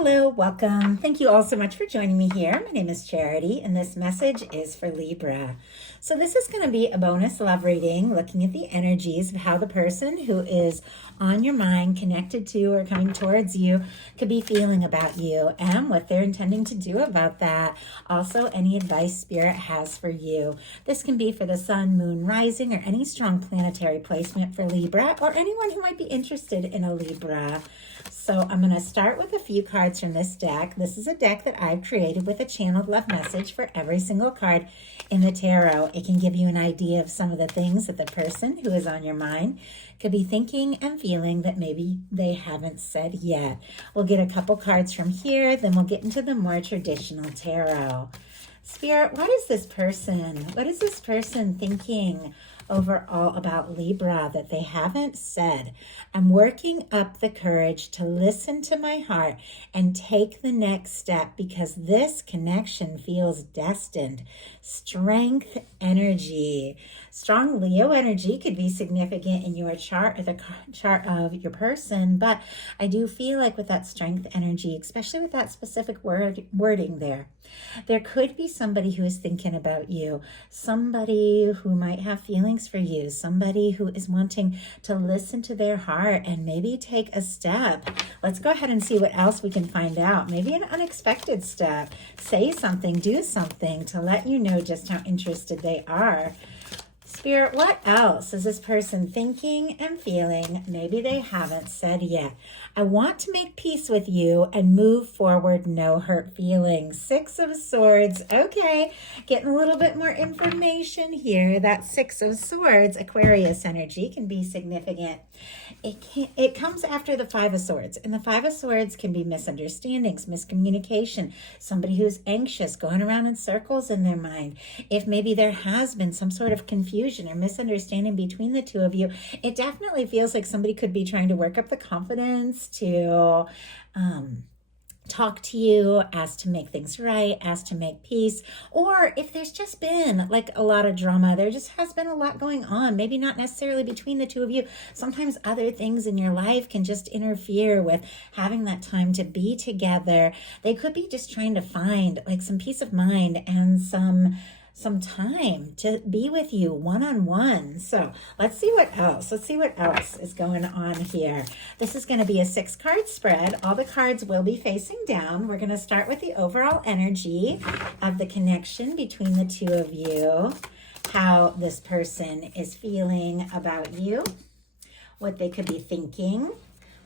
Hello, welcome. Thank you all so much for joining me here. My name is Charity, and this message is for Libra. So this is going to be a bonus love reading, looking at the energies of how the person who is on your mind, connected to, or coming towards you could be feeling about you and what they're intending to do about that. Also, any advice Spirit has for you. This can be for the sun, moon, rising, or any strong planetary placement for Libra, or anyone who might be interested in a Libra. So I'm going to start with a few cards from this deck. This is a deck that I've created with a channeled love message for every single card in the tarot. It can give you an idea of some of the things that the person who is on your mind could be thinking and feeling that maybe they haven't said yet. We'll get a couple cards from here, then we'll get into the more traditional tarot. Spirit, what is this person? What is this person thinking overall about Libra that they haven't said? I'm working up the courage to listen to my heart and take the next step because this connection feels destined. Strength energy. Strong Leo energy could be significant in your chart or the chart of your person, but I do feel like with that strength energy, especially with that specific wording there could be somebody who is thinking about you, somebody who might have feelings for you, somebody who is wanting to listen to their heart and maybe take a step. Let's go ahead and see what else we can find out. Maybe an unexpected step. Say something, do something to let you know just how interested they are. Spirit, what else is this person thinking and feeling? Maybe they haven't said yet. I want to make peace with you and move forward, no hurt feelings. Six of Swords. Okay, getting a little bit more information here. That Six of Swords, Aquarius energy, can be significant. It comes after the Five of Swords, and the Five of Swords can be misunderstandings, miscommunication, somebody who's anxious, going around in circles in their mind. If maybe there has been some sort of confusion or misunderstanding between the two of you, it definitely feels like somebody could be trying to work up the confidence to talk to you, ask to make things right, ask to make peace. Or if there's just been like a lot of drama, there just has been a lot going on, maybe not necessarily between the two of you. Sometimes other things in your life can just interfere with having that time to be together. They could be just trying to find like some peace of mind and some time to be with you one-on-one. So let's see what else. Let's see what else is going on here. This is going to be a 6-card spread. All the cards will be facing down. We're going to start with the overall energy of the connection between the two of you, how this person is feeling about you, what they could be thinking,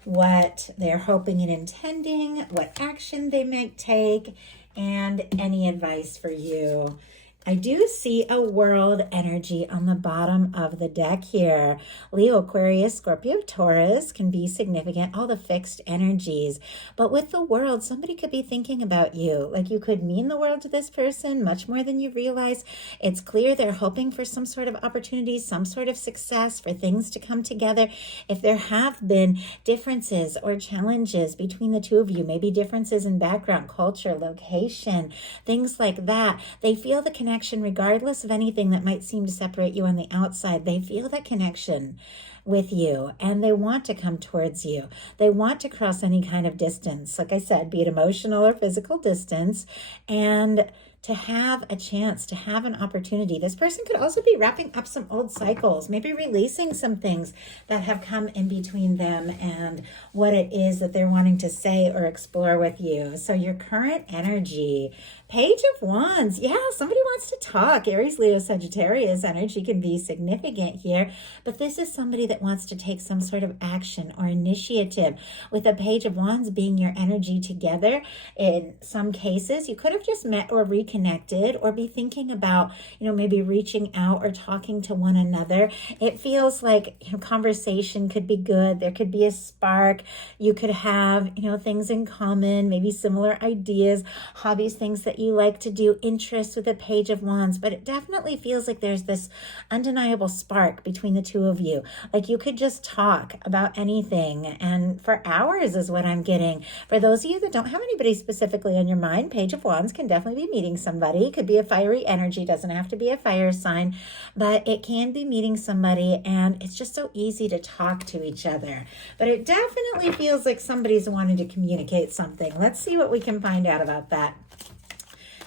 what they're hoping and intending, what action they might take, and any advice for you. I do see a world energy on the bottom of the deck here. Leo, Aquarius, Scorpio, Taurus can be significant, all the fixed energies. But with the world, somebody could be thinking about you. Like you could mean the world to this person much more than you realize. It's clear they're hoping for some sort of opportunity, some sort of success, for things to come together. If there have been differences or challenges between the two of you, maybe differences in background, culture, location, things like that, they feel the connection regardless of anything that might seem to separate you on the outside. They feel that connection with you and they want to come towards you. They want to cross any kind of distance, like I said, be it emotional or physical distance, and to have a chance, to have an opportunity. This person could also be wrapping up some old cycles, maybe releasing some things that have come in between them and what it is that they're wanting to say or explore with you. So your current energy, Page of Wands. Yeah, somebody wants to talk. Aries, Leo, Sagittarius energy can be significant here, but this is somebody that wants to take some sort of action or initiative. With the Page of Wands being your energy together, in some cases, you could have just met or reconnected or be thinking about, maybe reaching out or talking to one another. It feels like conversation could be good. There could be a spark. You could have, things in common, maybe similar ideas, hobbies, things that you like to do, interests with the Page of Wands. But it definitely feels like there's this undeniable spark between the two of you. Like Like you could just talk about anything, and for hours is what I'm getting. For those of you that don't have anybody specifically on your mind, Page of Wands can definitely be meeting somebody. It could be a fiery energy, doesn't have to be a fire sign, but it can be meeting somebody, and it's just so easy to talk to each other. But it definitely feels like somebody's wanting to communicate something. Let's see what we can find out about that.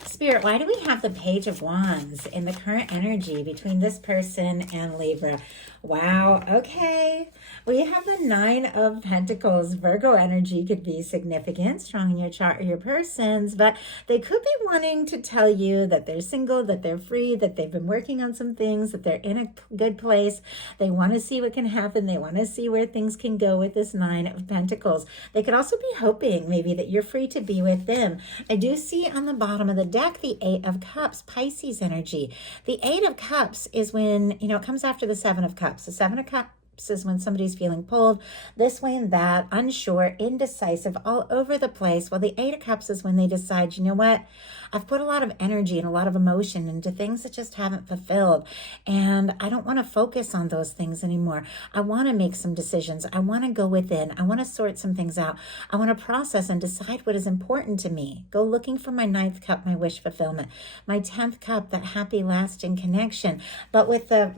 Spirit, why do we have the Page of Wands in the current energy between this person and Libra? Wow, okay. We have the Nine of Pentacles. Virgo energy could be significant, strong in your chart or your person's, but they could be wanting to tell you that they're single, that they're free, that they've been working on some things, that they're in a good place. They want to see what can happen. They want to see where things can go with this Nine of Pentacles. They could also be hoping maybe that you're free to be with them. I do see on the bottom of the deck the Eight of Cups, Pisces energy. The Eight of Cups is when, it comes after the Seven of Cups. The Seven of Cups is when somebody's feeling pulled this way and that, unsure, indecisive, all over the place. Well, the Eight of Cups is when they decide, you know what? I've put a lot of energy and a lot of emotion into things that just haven't fulfilled. And I don't want to focus on those things anymore. I want to make some decisions. I want to go within. I want to sort some things out. I want to process and decide what is important to me. Go looking for my ninth cup, my wish fulfillment. My 10th cup, that happy, lasting connection. But with the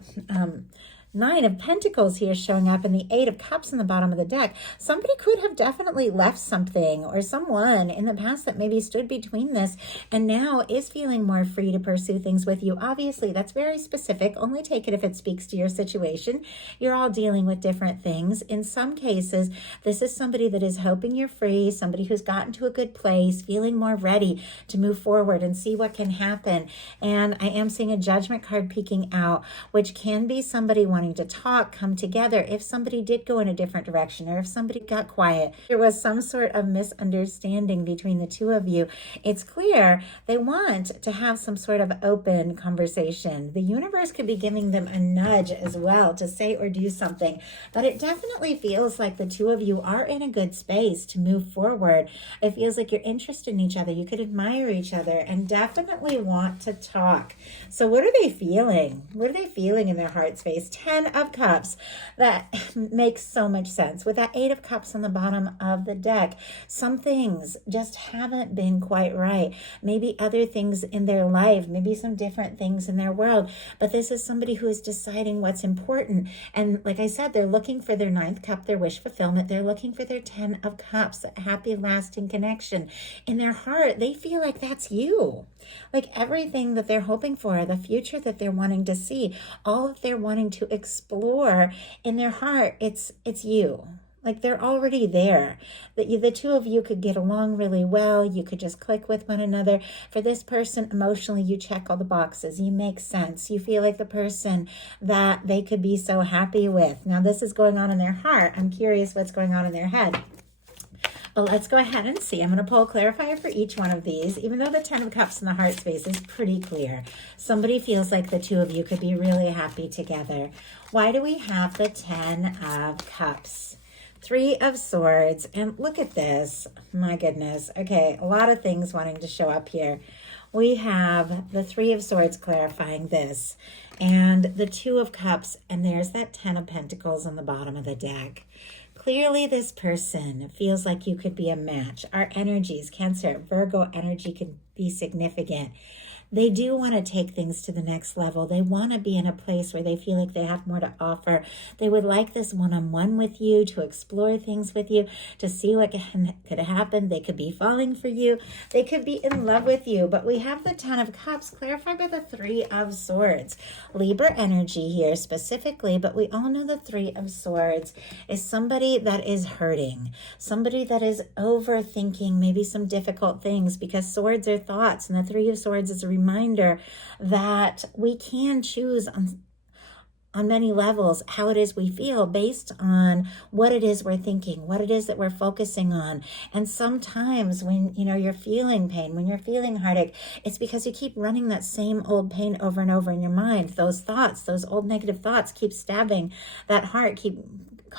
Nine of Pentacles here showing up and the Eight of Cups in the bottom of the deck, somebody could have definitely left something or someone in the past that maybe stood between this and now is feeling more free to pursue things with you. Obviously, that's very specific. Only take it if it speaks to your situation. You're all dealing with different things. In some cases, this is somebody that is hoping you're free, somebody who's gotten to a good place, feeling more ready to move forward and see what can happen. And I am seeing a Judgment card peeking out, which can be somebody wanting to talk, come together. If somebody did go in a different direction or if somebody got quiet, there was some sort of misunderstanding between the two of you, it's clear they want to have some sort of open conversation. The universe could be giving them a nudge as well to say or do something, but it definitely feels like the two of you are in a good space to move forward. It feels like you're interested in each other. You could admire each other and definitely want to talk. So what are they feeling? What are they feeling in their heart space? 10 of Cups. That makes so much sense. With that Eight of Cups on the bottom of the deck, some things just haven't been quite right. Maybe other things in their life, maybe some different things in their world, but this is somebody who is deciding what's important. And like I said, they're looking for their ninth cup, their wish fulfillment. They're looking for their 10 of Cups, that happy, lasting connection. In their heart, they feel like that's you. Like everything that they're hoping for, the future that they're wanting to see, all that they're wanting to explore in their heart, it's you. Like they're already there. That the two of you could get along really well. You could just click with one another. For this person, emotionally, you check all the boxes. You make sense. You feel like the person that they could be so happy with. Now, this is going on in their heart. I'm curious what's going on in their head. But let's go ahead and see. I'm going to pull a clarifier for each one of these, even though the 10 of Cups in the heart space is pretty clear. Somebody feels like the two of you could be really happy together. Why do we have the 10 of Cups? 3 of Swords. And look at this. My goodness. Okay, a lot of things wanting to show up here. We have the 3 of Swords clarifying this, and the 2 of Cups, and there's that 10 of Pentacles on the bottom of the deck. Clearly, this person feels like you could be a match. Our energies, Cancer, Virgo energy can be significant. They do want to take things to the next level. They want to be in a place where they feel like they have more to offer. They would like this one-on-one with you, to explore things with you, to see what could happen. They could be falling for you. They could be in love with you. But we have the 10 of Cups clarified by the 3 of Swords. Libra energy here specifically, but we all know the 3 of Swords is somebody that is hurting, somebody that is overthinking maybe some difficult things, because swords are thoughts, and the 3 of Swords is a reminder that we can choose on many levels how it is we feel based on what it is we're thinking, what it is that we're focusing on. And sometimes when you're feeling pain, when you're feeling heartache, it's because you keep running that same old pain over and over in your mind. Those thoughts, those old negative thoughts keep stabbing that heart, keep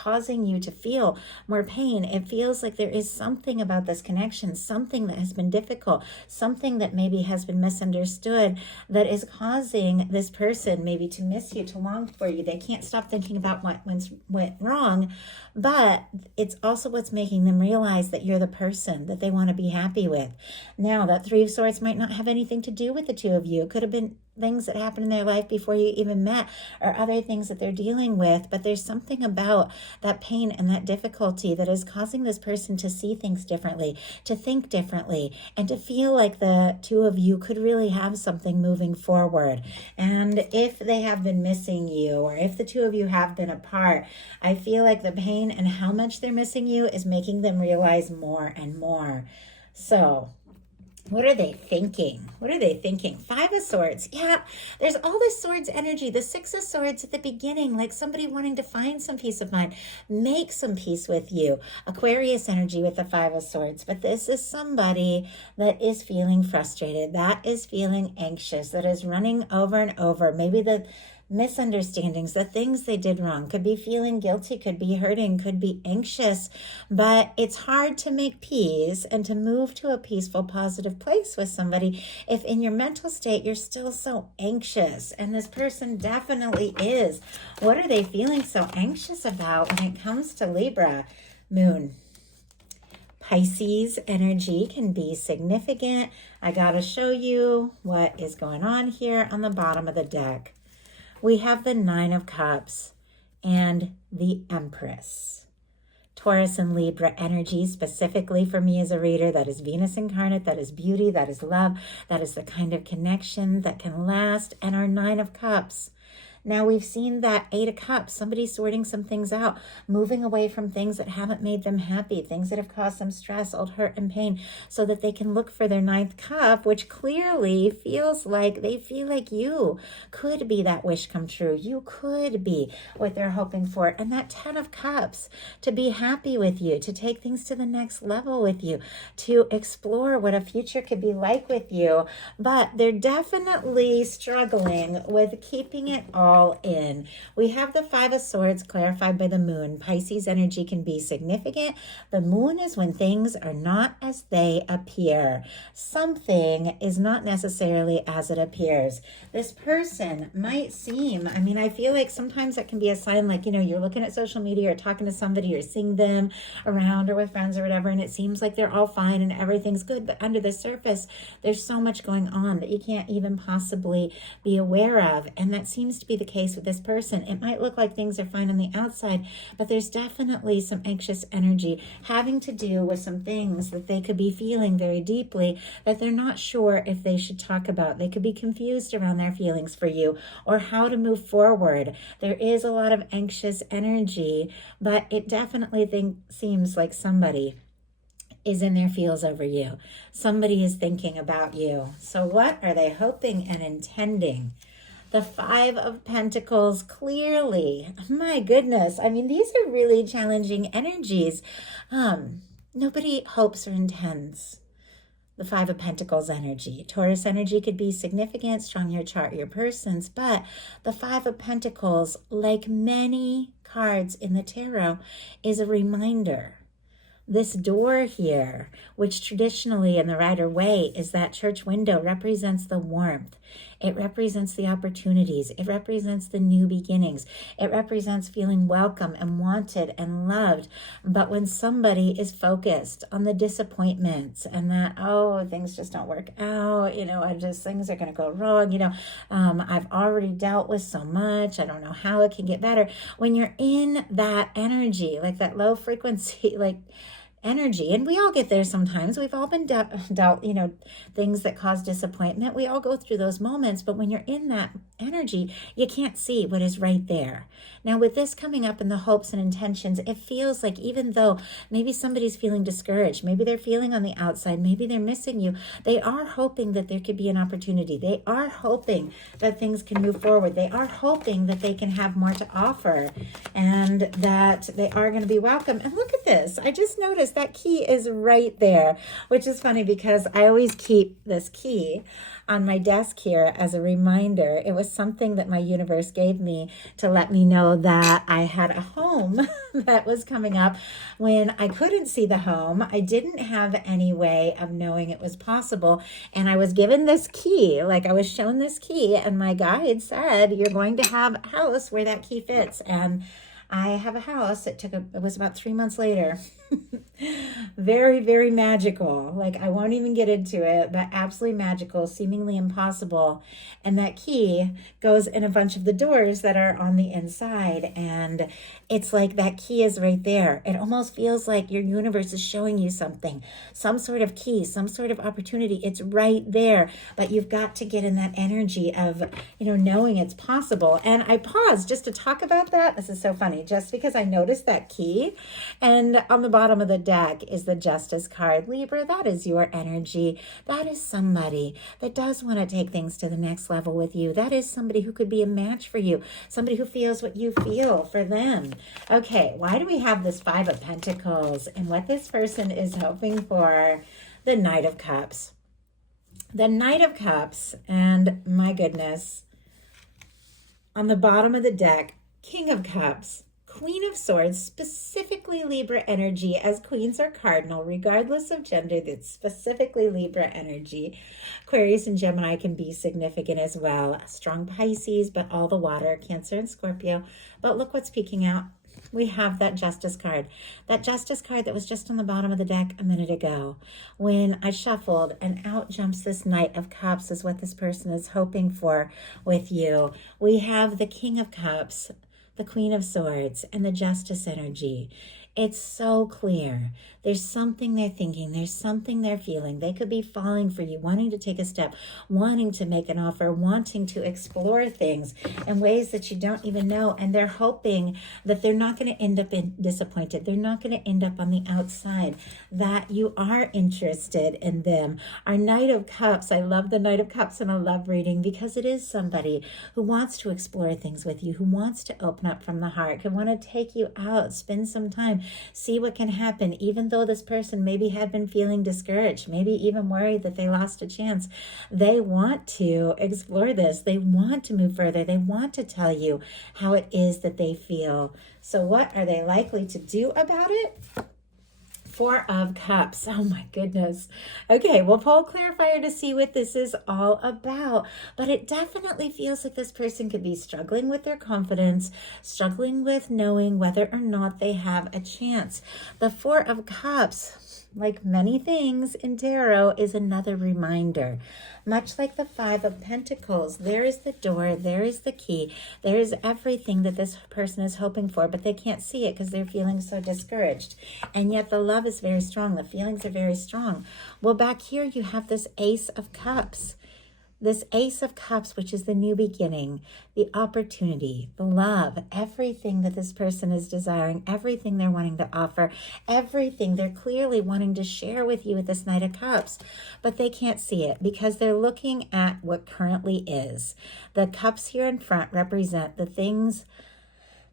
causing you to feel more pain. It feels like there is something about this connection, something that has been difficult, something that maybe has been misunderstood that is causing this person maybe to miss you, to long for you. They can't stop thinking about what went wrong, but it's also what's making them realize that you're the person that they want to be happy with. Now, that Three of Swords might not have anything to do with the two of you. It could have been things that happened in their life before you even met, or other things that they're dealing with, but there's something about that pain and that difficulty that is causing this person to see things differently, to think differently, and to feel like the two of you could really have something moving forward. And if they have been missing you, or if the two of you have been apart, I feel like the pain and how much they're missing you is making them realize more and more. So what are they thinking? What are they thinking? Five of Swords. Yeah, there's all this Swords energy. The Six of Swords at the beginning, like somebody wanting to find some peace of mind, make some peace with you. Aquarius energy with the Five of Swords. But this is somebody that is feeling frustrated, that is feeling anxious, that is running over and over. Maybe the misunderstandings, the things they did wrong, could be feeling guilty, could be hurting, could be anxious, but it's hard to make peace and to move to a peaceful, positive place with somebody if in your mental state you're still so anxious, and this person definitely is. What are they feeling so anxious about when it comes to Libra? Moon. Pisces energy can be significant. I gotta show you what is going on here on the bottom of the deck. We have the Nine of Cups and the Empress. Taurus and Libra energy, specifically for me as a reader, that is Venus incarnate, that is beauty, that is love, that is the kind of connection that can last, and our Nine of Cups. Now we've seen that Eight of Cups, somebody sorting some things out, moving away from things that haven't made them happy, things that have caused them stress, old hurt and pain, so that they can look for their ninth cup, which clearly feels like they feel like you could be that wish come true. You could be what they're hoping for. And that Ten of Cups, to be happy with you, to take things to the next level with you, to explore what a future could be like with you. But they're definitely struggling with keeping it all in. We have the Five of Swords clarified by the Moon. Pisces energy can be significant. The Moon is when things are not as they appear. Something is not necessarily as it appears. This person might seem, I feel like sometimes that can be a sign, like, you're looking at social media or talking to somebody or seeing them around or with friends or whatever, and it seems like they're all fine and everything's good, but under the surface, there's so much going on that you can't even possibly be aware of. And that seems to be the case with this person. It might look like things are fine on the outside, but there's definitely some anxious energy having to do with some things that they could be feeling very deeply that they're not sure if they should talk about. They could be confused around their feelings for you or how to move forward. There is a lot of anxious energy, but it definitely seems like somebody is in their feels over you. Somebody is thinking about you. So what are they hoping and intending? The Five of Pentacles, clearly, my goodness. These are really challenging energies. Nobody hopes or intends the Five of Pentacles energy. Taurus energy could be significant, strong your chart, your persons, but the Five of Pentacles, like many cards in the tarot, is a reminder. This door here, which traditionally in the Rider Way is that church window, represents the warmth. It represents the opportunities. It represents the new beginnings. It represents feeling welcome and wanted and loved. But when somebody is focused on the disappointments and that, things just don't work out, things are going to go wrong, I've already dealt with so much, I don't know how it can get better. When you're in that energy, like that low frequency, energy, and we all get there sometimes. We've all been dealt, things that cause disappointment. We all go through those moments, but when you're in that energy, you can't see what is right there. Now, with this coming up in the hopes and intentions, it feels like even though maybe somebody's feeling discouraged, maybe they're feeling on the outside, maybe they're missing you, they are hoping that there could be an opportunity. They are hoping that things can move forward. They are hoping that they can have more to offer and that they are going to be welcome. And look at this. I just noticed goodness, that key is right there, which is funny because I always keep this key on my desk here as a reminder. It was something that my universe gave me to let me know that I had a home that was coming up. When I couldn't see the home, I didn't have any way of knowing it was possible. And I was given this key, like I was shown this key, and my guide said, you're going to have a house where that key fits. And I have a house. It was about 3 months later. Very, very magical. Like, I won't even get into it, but absolutely magical, seemingly impossible. And that key goes in a bunch of the doors that are on the inside. And it's like that key is right there. It almost feels like your universe is showing you something, some sort of key, some sort of opportunity. It's right there, but you've got to get in that energy of, knowing it's possible. And I paused just to talk about that. This is so funny, just because I noticed that key. And on the bottom of the deck is the Justice card. Libra, that is your energy. That is somebody that does want to take things to the next level with you. That is somebody who could be a match for you, somebody who feels what you feel for them. Okay, why do we have this Five of Pentacles? And what this person is hoping for, the Knight of Cups. The Knight of Cups, and my goodness, on the bottom of the deck, King of Cups, Queen of Swords, specifically Libra energy, as queens are cardinal, regardless of gender. That's specifically Libra energy. Aquarius and Gemini can be significant as well. Strong Pisces, but all the water, Cancer and Scorpio. But look what's peeking out. We have that Justice card. That Justice card that was just on the bottom of the deck a minute ago. When I shuffled, and out jumps this Knight of Cups is what this person is hoping for with you. We have the King of Cups, the Queen of Swords, and the Justice energy. It's so clear. There's something they're thinking. There's something they're feeling. They could be falling for you, wanting to take a step, wanting to make an offer, wanting to explore things in ways that you don't even know. And they're hoping that they're not going to end up disappointed. They're not going to end up on the outside, that you are interested in them. Our Knight of Cups, I love the Knight of Cups in a love reading because it is somebody who wants to explore things with you, who wants to open up from the heart, who want to take you out, spend some time, see what can happen, even though this person maybe had been feeling discouraged, maybe even worried that they lost a chance. They want to explore this. They want to move further. They want to tell you how it is that they feel. So what are they likely to do about it? Four of Cups. Oh my goodness. Okay, we'll pull a clarifier to see what this is all about. But it definitely feels like this person could be struggling with their confidence, struggling with knowing whether or not they have a chance. The Four of Cups, like many things in tarot, is another reminder. Much like the Five of Pentacles, there is the door, there is the key, there is everything that this person is hoping for, but they can't see it because they're feeling so discouraged. And yet the love is very strong, the feelings are very strong. Well, back here you have this Ace of Cups. This Ace of Cups, which is the new beginning, the opportunity, the love, everything that this person is desiring, everything they're wanting to offer, everything they're clearly wanting to share with you with this Knight of Cups, but they can't see it because they're looking at what currently is. The cups here in front represent the things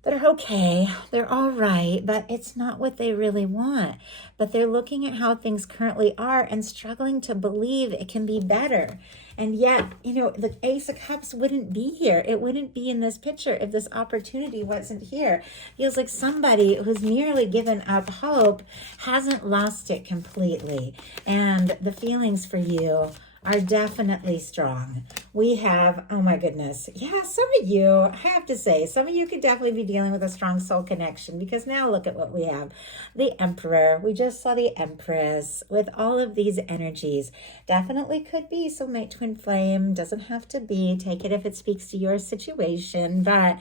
that are okay, they're all right, but it's not what they really want. But they're looking at how things currently are and struggling to believe it can be better. And yet, the Ace of Cups wouldn't be here. It wouldn't be in this picture if this opportunity wasn't here. Feels like somebody who's nearly given up hope hasn't lost it completely. And the feelings for you are definitely strong. We have, oh my goodness, yeah, some of you, I have to say, some of you could definitely be dealing with a strong soul connection because now look at what we have. The Emperor, we just saw the Empress with all of these energies. Definitely could be soulmate twin flame, doesn't have to be, take it if it speaks to your situation, but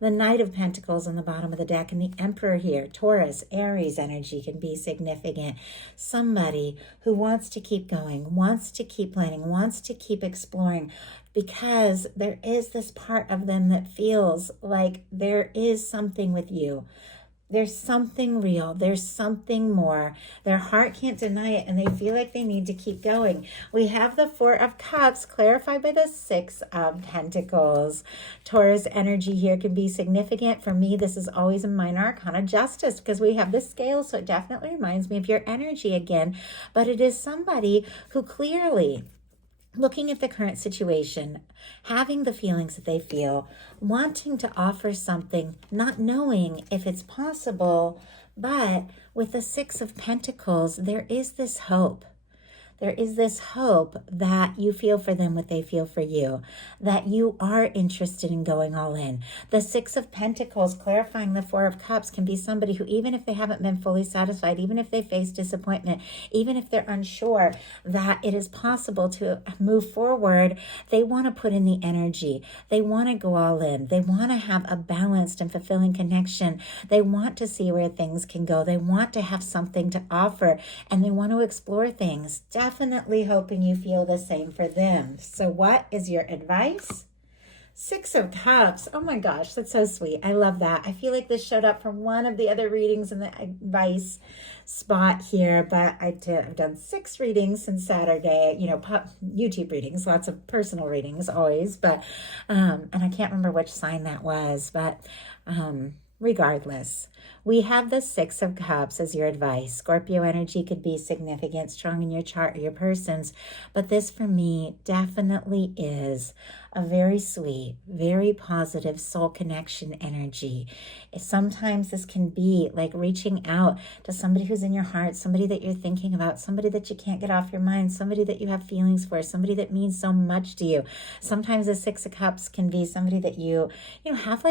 the Knight of Pentacles on the bottom of the deck and the Emperor here, Taurus, Aries energy can be significant. Somebody who wants to keep going, wants to keep planning, wants to keep exploring, because there is this part of them that feels like there is something with you. There's something real. There's something more. Their heart can't deny it, and they feel like they need to keep going. We have the Four of Cups clarified by the Six of Pentacles. Taurus energy here can be significant. For me, this is always a minor arcana justice because we have the scale, so it definitely reminds me of your energy again. But it is somebody who clearly, looking at the current situation, having the feelings that they feel, wanting to offer something, not knowing if it's possible, but with the Six of Pentacles, there is this hope. There is this hope that you feel for them what they feel for you, that you are interested in going all in. The Six of Pentacles clarifying the Four of Cups can be somebody who, even if they haven't been fully satisfied, even if they face disappointment, even if they're unsure that it is possible to move forward, they want to put in the energy. They want to go all in. They want to have a balanced and fulfilling connection. They want to see where things can go. They want to have something to offer, and they want to explore things. Definitely hoping you feel the same for them. So what is your advice? Six of Cups. Oh my gosh, that's so sweet. I love that. I feel like this showed up from one of the other readings in the advice spot here, but I've done 6 readings since Saturday, YouTube readings, lots of personal readings always, but, and I can't remember which sign that was, but, regardless, we have the Six of Cups as your advice. Scorpio energy could be significant, strong in your chart or your person's, but this for me definitely is a very sweet, very positive soul connection energy. Sometimes this can be like reaching out to somebody who's in your heart, somebody that you're thinking about, somebody that you can't get off your mind, somebody that you have feelings for, somebody that means so much to you. Sometimes the Six of Cups can be somebody that you have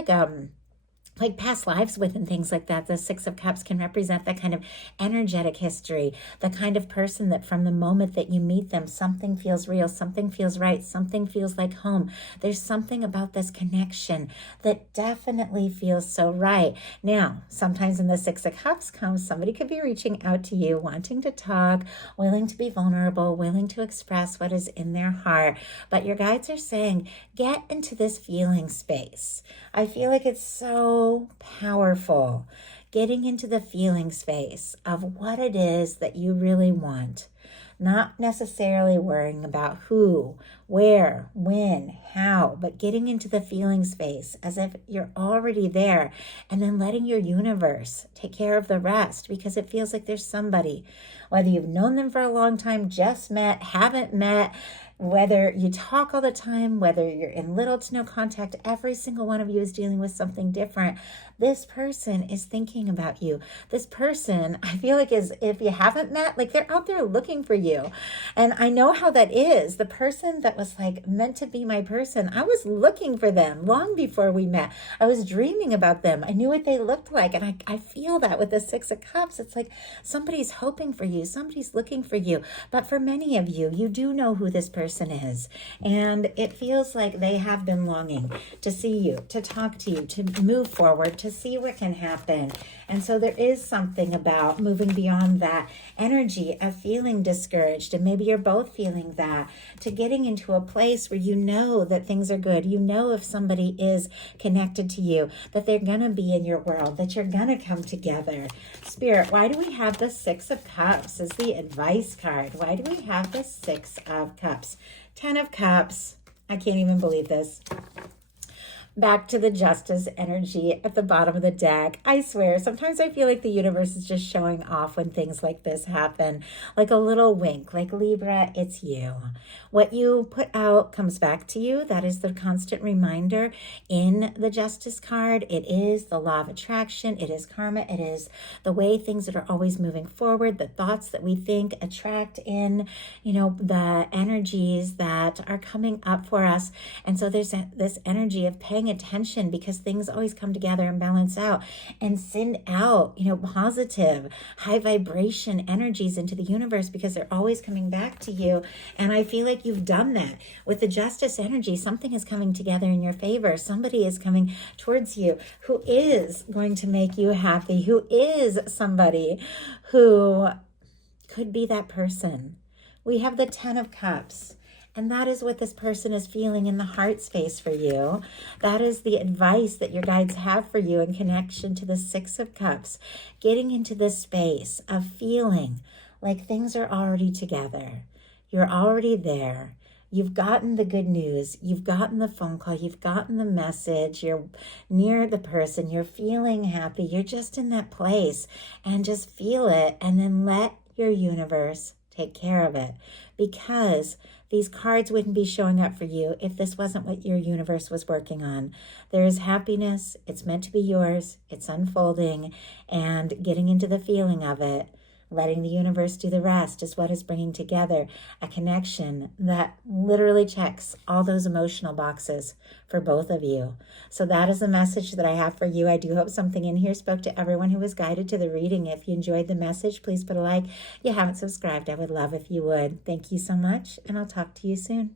like past lives with and things like that. The Six of Cups can represent that kind of energetic history, the kind of person that from the moment that you meet them, something feels real, something feels right, something feels like home. There's something about this connection that definitely feels so right. Now, sometimes in the Six of Cups comes, somebody could be reaching out to you, wanting to talk, willing to be vulnerable, willing to express what is in their heart. But your guides are saying, get into this feeling space. I feel like it's so powerful, getting into the feeling space of what it is that you really want, not necessarily worrying about who, where, when, how, but getting into the feeling space as if you're already there, and then letting your universe take care of the rest, because it feels like there's somebody, whether you've known them for a long time, just met, haven't met, whether you talk all the time, whether you're in little to no contact, every single one of you is dealing with something different. This person is thinking about you. This person, I feel like, is, if you haven't met, like they're out there looking for you. And I know how that is. The person that was like meant to be my person, I was looking for them long before we met. I was dreaming about them. I knew what they looked like. And I feel that with the Six of Cups. It's like somebody's hoping for you. Somebody's looking for you. But for many of you, you do know who this person is, and it feels like they have been longing to see you, to talk to you, to move forward, to see what can happen. And so there is something about moving beyond that energy of feeling discouraged, and maybe you're both feeling that, to getting into a place where you know that things are good. You know if somebody is connected to you, that they're going to be in your world, that you're going to come together. Spirit, why do we have the Six of Cups as the advice card? Why do we have the Six of Cups? 10 of Cups. I can't even believe this. Back to the Justice energy at the bottom of the deck. I swear, sometimes I feel like the universe is just showing off when things like this happen. Like a little wink, like Libra, it's you. What you put out comes back to you. That is the constant reminder in the Justice card. It is the law of attraction. It is karma. It is the way things that are always moving forward, the thoughts that we think attract in, the energies that are coming up for us. And so there's this energy of paying attention, because things always come together and balance out, and send out, positive, high vibration energies into the universe, because they're always coming back to you. And I feel like you've done that with the Justice energy. Something is coming together in your favor. Somebody is coming towards you who is going to make you happy, who is somebody who could be that person. We have the 10 of Cups. And that is what this person is feeling in the heart space for you. That is the advice that your guides have for you in connection to the Six of Cups. Getting into this space of feeling like things are already together. You're already there. You've gotten the good news. You've gotten the phone call. You've gotten the message. You're near the person. You're feeling happy. You're just in that place, and just feel it, and then let your universe take care of it, because these cards wouldn't be showing up for you if this wasn't what your universe was working on. There is happiness. It's meant to be yours. It's unfolding, and getting into the feeling of it, letting the universe do the rest, is what is bringing together a connection that literally checks all those emotional boxes for both of you. So that is the message that I have for you. I do hope something in here spoke to everyone who was guided to the reading. If you enjoyed the message, please put a like. If you haven't subscribed, I would love if you would. Thank you so much, and I'll talk to you soon.